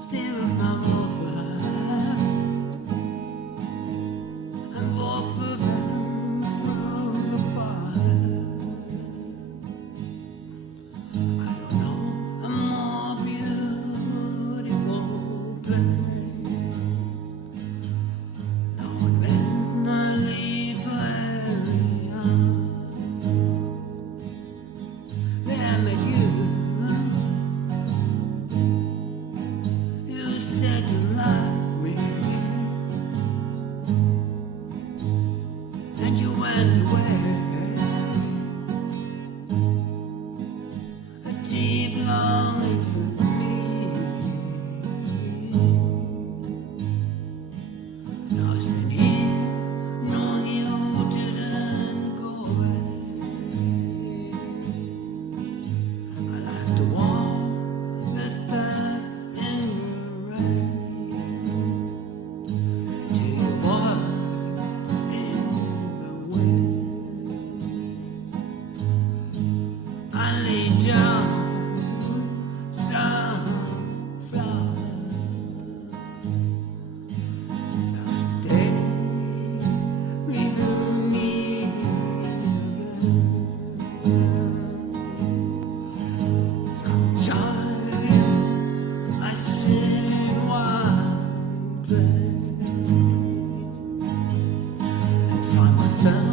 stay with my over and walk for them through the fire. I don't know a more beautiful place. Now and when I leave forever young, then I met you. You said you loved me, and you went away. A deep longing for me. Now I stand here, knowing you didn't go away. I like to walk this path in the rain, to your voice in the wind. I lay down some flowers. Someday we will meet again. Sometimes I sit in one place and find myself